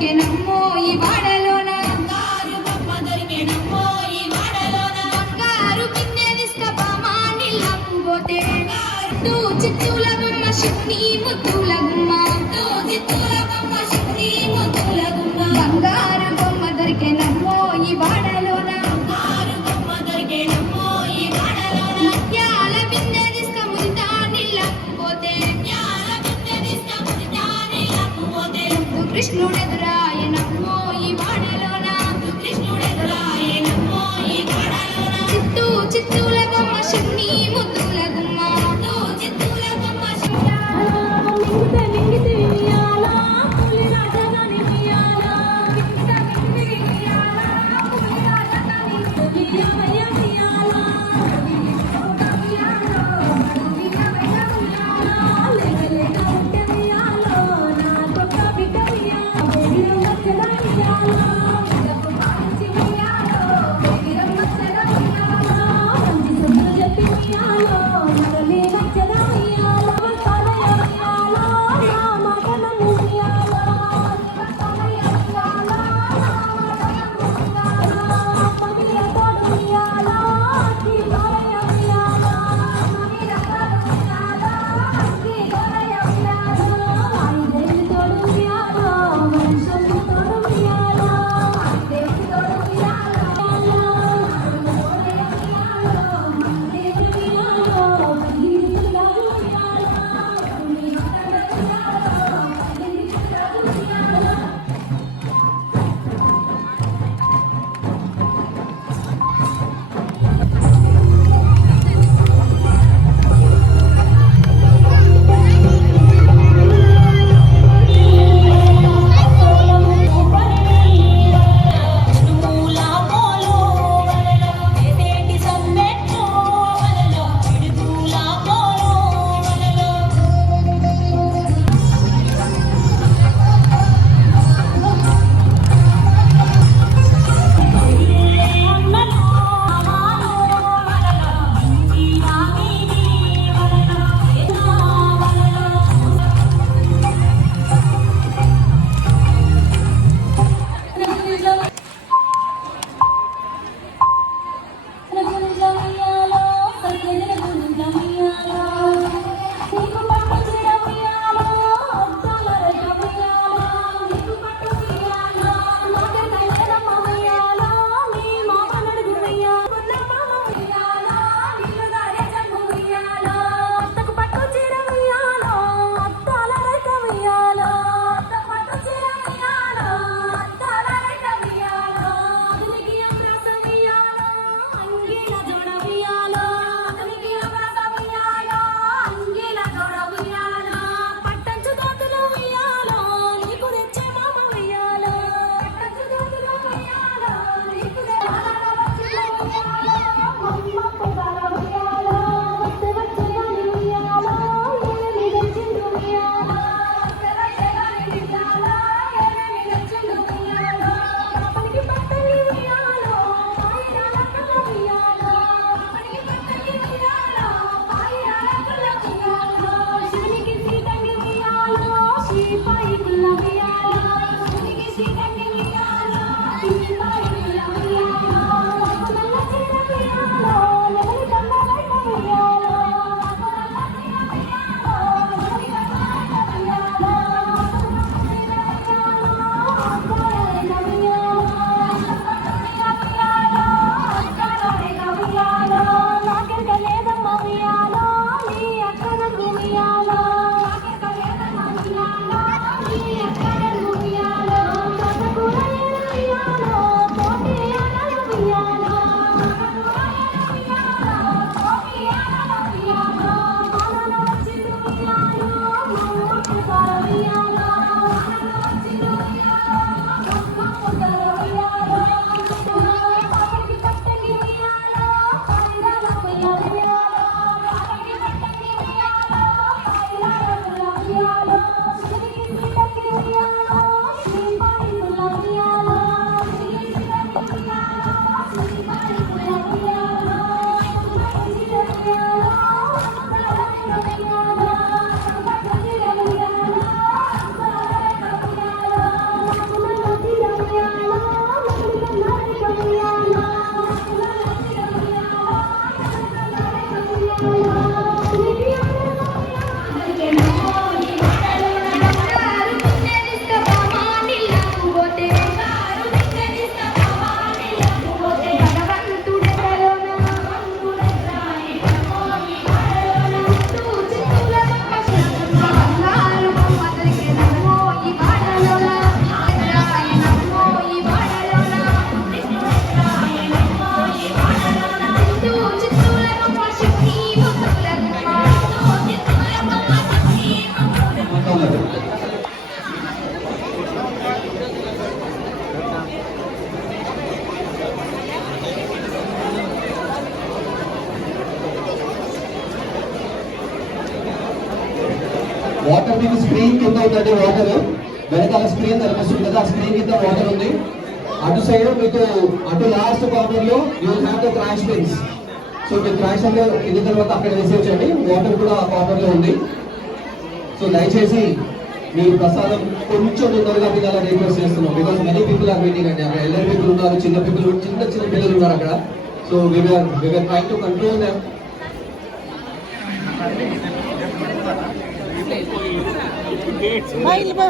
దొరికెనమ్మో ఈ వాడలోన బంగారు బిందె తీసుకపోమా నీళ్ళకు పోతే చిత్తుల బొమ్మ శివుని ముత్తుల గుమ్మ బంగారు బొమ్మ దొరికెనమ్మో ఈ వాడలోన ముత్యాల బిందె తీసుకముదితా నీళ్ళకు పోతే కృష్ణుడెదురాయ మీకు స్క్రీన్ కింద ఉందండి వాటర్, వెనకాల స్క్రీన్ కనిపిస్తుంది కదా, ఆ స్క్రీన్ కింద వాటర్ ఉంది. అటు సైడ్ మీకు అటు లాస్ట్ కార్నర్ లో you have the crash pins. So మీరు క్రాష్ అంటే ఇది తర్వాత అక్కడ వేసేయచ్చండి, వాటర్ కూడా ఆ కార్నర్ లో ఉంది. సో దయచేసి మీరు ప్రసాదం కొంచెం తొందరగా తినాలని రిక్వెస్ట్ చేస్తున్నాం, because many people are waiting అండి. అక్కడ ఎల్డర్ పీపుల్ ఉన్నారు, చిన్న పిల్లలు ఉన్నారు అక్కడ. So we are trying to control them. Smile ba?